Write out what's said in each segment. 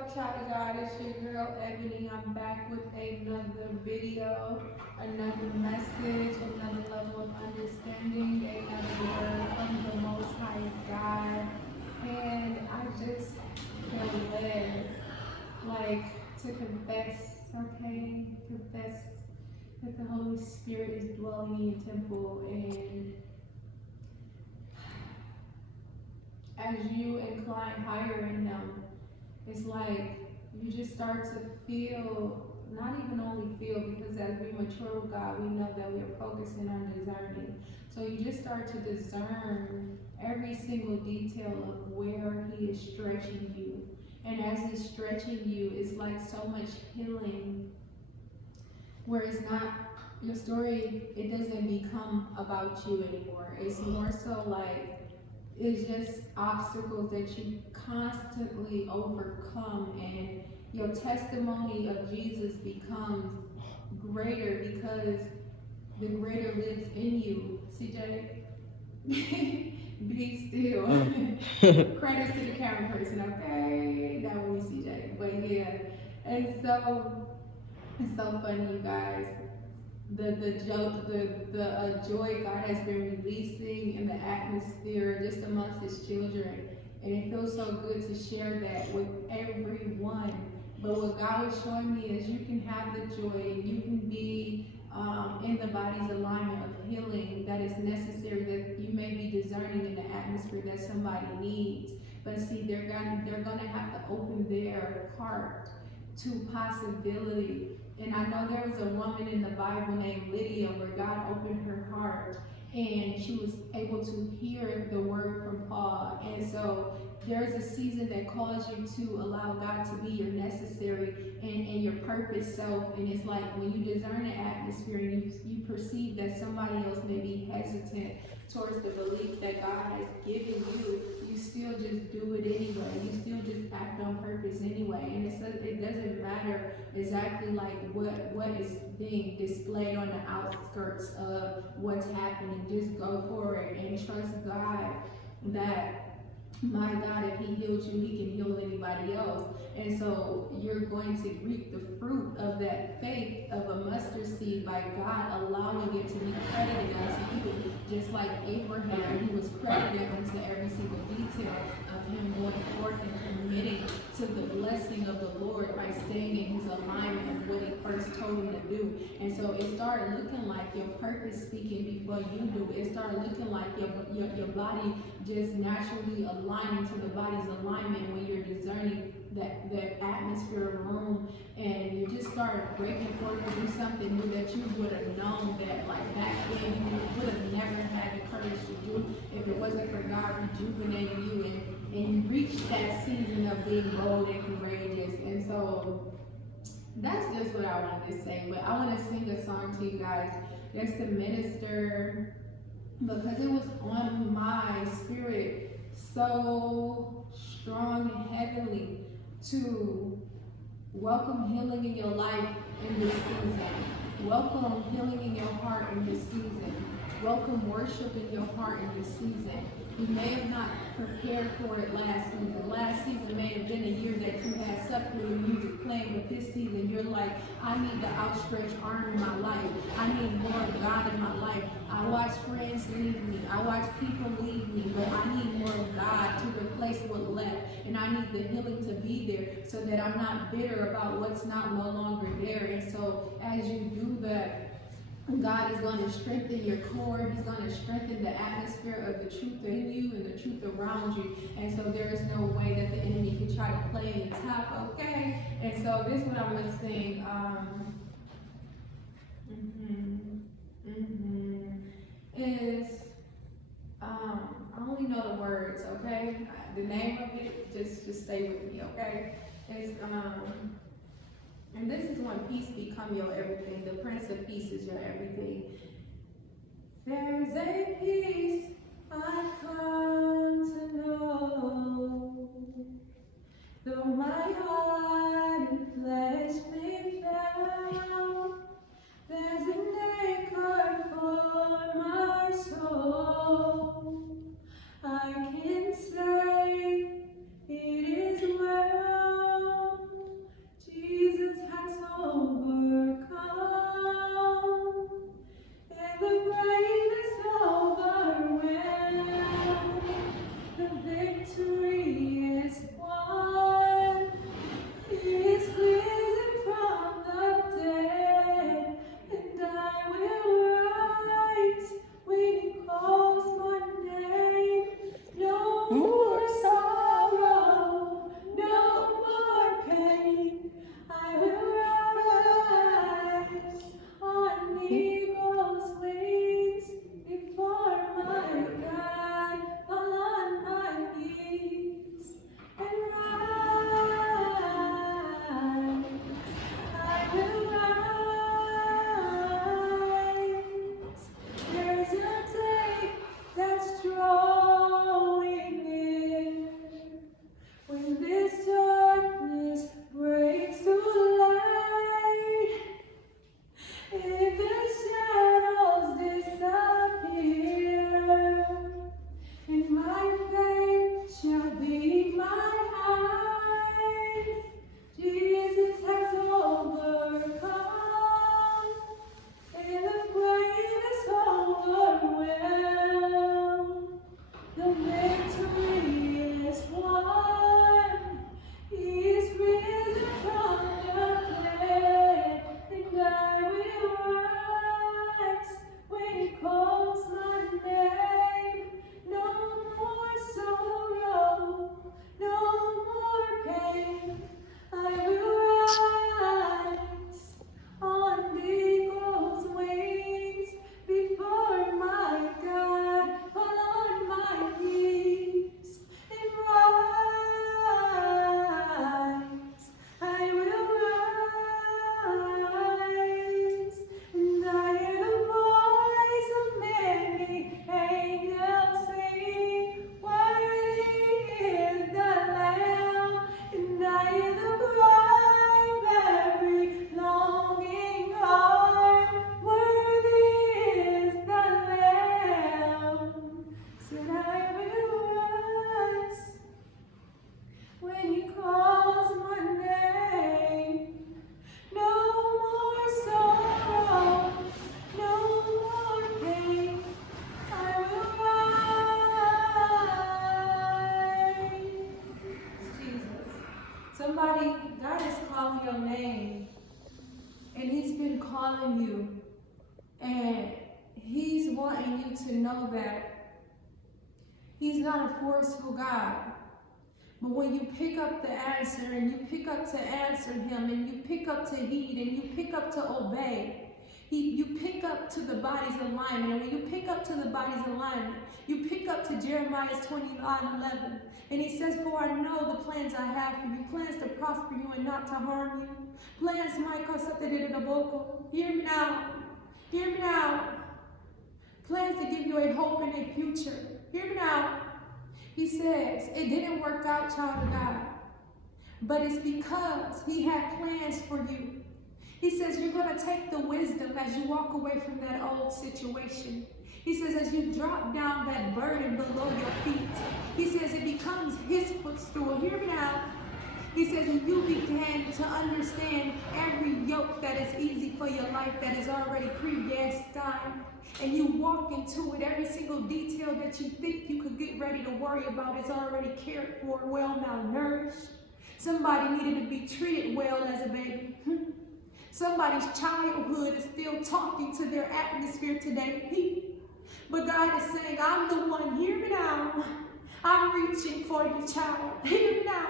up, child of God? It's your girl Ebony. I'm back with another video, another message, another level of understanding, another word from the Most High God. And I just feel led, like, to confess, okay? Confess that the Holy Spirit is dwelling in your temple, and as you incline higher in Him, it's like you just start to feel, not even only feel, because as we mature with God, we know that we are focusing on discerning. So you just start to discern every single detail of where He is stretching you. And as He's stretching you, it's like so much healing, where it's not, your story, it doesn't become about you anymore. It's more so like, it's just obstacles that you constantly overcome, and your testimony of Jesus becomes greater because the greater lives in you. CJ, be still. Credits to the camera person, okay? That would be CJ. But yeah, and so it's so funny, you guys. The joy God has been releasing in the atmosphere just amongst His children, and it feels so good to share that with everyone. But what God was showing me is you can have the joy, and you can be in the body's alignment of healing that is necessary, that you may be discerning in the atmosphere that somebody needs. But see, they're gonna have to open their heart to possibility. And I know there was a woman in the Bible named Lydia where God opened her heart and she was able to hear the word from Paul. And so there's a season that calls you to allow God to be your necessary and your purpose self. And it's like when you discern the atmosphere and you perceive that somebody else may be hesitant towards the belief that God has given you, you still just do it anyway. You still just act on purpose anyway. And it doesn't matter exactly like what is being displayed on the outskirts of what's happening. Just go for it and trust God that, my God, if He healed you, He can heal anybody else. And so you're going to reap the fruit of that faith of a mustard seed by God allowing it to be credited unto you. Just like Abraham, he was credited unto every single detail of him going forth and committing to the blessing of the Lord by staying in His alignment of what He first told him to do. And so it started looking like your purpose speaking before you do. It started looking like your body just naturally aligning to the body's alignment when you're discerning that atmosphere of room, and you just start breaking forth to do something new that you would have known that like back then you would have never had the courage to do if it wasn't for God rejuvenating you and reach that season of being bold and courageous. And so that's just what I wanted to say. But I want to sing a song to you guys just to minister, because it was on my spirit so strong and heavily to welcome healing in your life in this season. Welcome healing in your heart in this season. Welcome worship in your heart in this season. You may have not prepared for it last season. Last season may have been a year that you had secular music playing, but this season you're like, I need the outstretched arm in my life. I need more of God in my life. I watch friends leave me. I watch people leave me, but I need more of God to replace what left. And I need the healing to be there so that I'm not bitter about what's not no longer there. And so as you do that, God is going to strengthen your core. He's going to strengthen the atmosphere of the truth in you and the truth around you. And so there is no way that the enemy can try to play in top, okay? And so this is what I'm going to sing. Is, I only know the words, okay? The name of it, just stay with me, okay? It's, and this is when peace become your everything. The Prince of Peace is your everything. There's a peace I've come to know, though my heart and flesh may fail. There's an anchor for my soul. I can say it is well. Somebody, God is calling your name. And he's been calling you. And he's wanting you to know that he's not a forceful God. But when you pick up the answer and you pick up to answer him and you pick up to heed and you pick up to obey, you pick up to the body's alignment. And when you pick up to the body's alignment, you pick up to Jeremiah 29:11. And he says, for I know the plans I have for you, plans to prosper you and not to harm you. Plans, hear me now. Hear me now. Plans to give you a hope and a future. Hear me now. He says, it didn't work out, child of God. But it's because he had plans for you. He says, you're going to take the wisdom as you walk away from that old situation. He says, as you drop down that burden below your feet, he says, it becomes his footstool. Hear me now. He says, and you begin to understand every yoke that is easy for your life that is already predestined. And you walk into it, every single detail that you think you could get ready to worry about is already cared for, well malnourished. Somebody needed to be treated well as a baby. Somebody's childhood is still talking to their atmosphere today. But God is saying, I'm the one, hear me now. I'm reaching for you, child. Hear me now.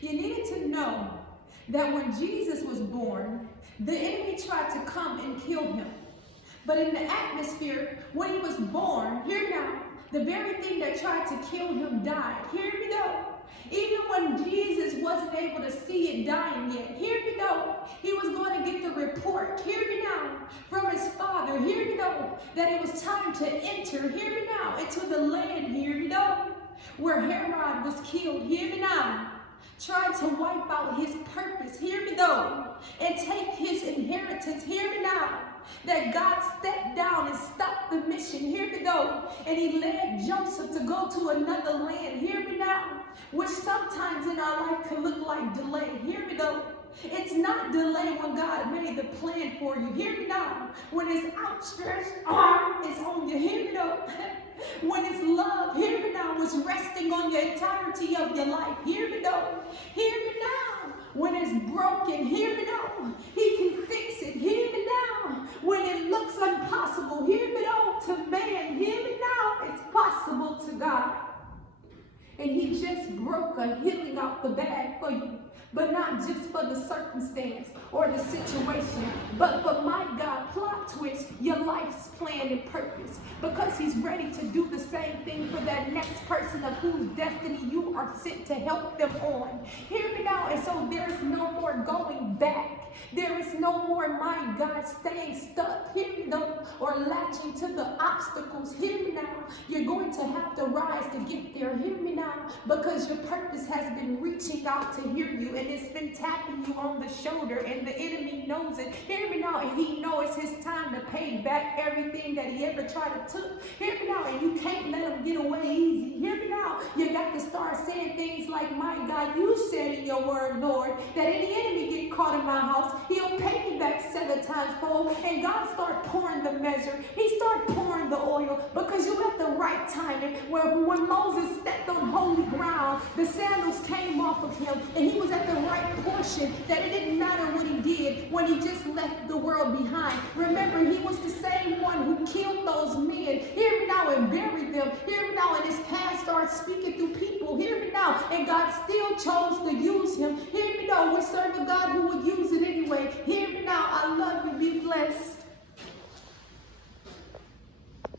You needed to know that when Jesus was born, the enemy tried to come and kill him. But in the atmosphere, when he was born, hear me now, the very thing that tried to kill him died. Hear me though. Even when Jesus wasn't able to see it dying yet, hear me though, he was going to get the report, hear me now, from his father, hear me though, that it was time to enter, hear me now, into the land, hear me though, where Herod was killed, hear me now, tried to wipe out his purpose, hear me though, and take his inheritance, hear me now. That God stepped down and stopped the mission, hear me though, and he led Joseph to go to another land, hear me now, which sometimes in our life can look like delay, hear me though. It's not delay when God made the plan for you, hear me now. When his outstretched arm is on you, hear me though. When his love, hear me now, was resting on the entirety of your life, hear me though. Hear me now. When it's broken, hear me now. He can fix it, hear me now. When it looks impossible, hear me now. To man, hear me now. It's possible to God. And he just broke a healing out the bag for you. But not just for the circumstance or the situation, but for my God, plot twist, your life's plan and purpose. Because he's ready to do the same thing for that next person of whose destiny you are sent to help them on. Hear me now. And so there's no more going back. There is no more, my God, staying stuck, hear me though, or latching to the obstacles, hear me now. You're going to have to rise to get there, hear me now, because your purpose has been reaching out to hear you, and it's been tapping you on the shoulder, and the enemy knows it, hear me now, and he knows it's his time to pay back everything that he ever tried to took, hear me now, and you can't let him get away easy, hear me now. You got to start saying things like, my God, you said in your word, Lord, that any enemy get caught in my house, he'll pay me back 7 times fold. And God started pouring the measure. He started pouring the oil because you're at the right timing. When Moses stepped on holy ground, the sandals came off of him and he was at the right portion, that it didn't matter what he did when he just left the world behind. Remember, he was the same one who killed those men. Hear me now, and buried them. Hear me now, and his past started speaking through people. Hear me now, and God still chose to use him. Hear me now, we serve a God who would use it anyway. Hear me now, I love you, be blessed.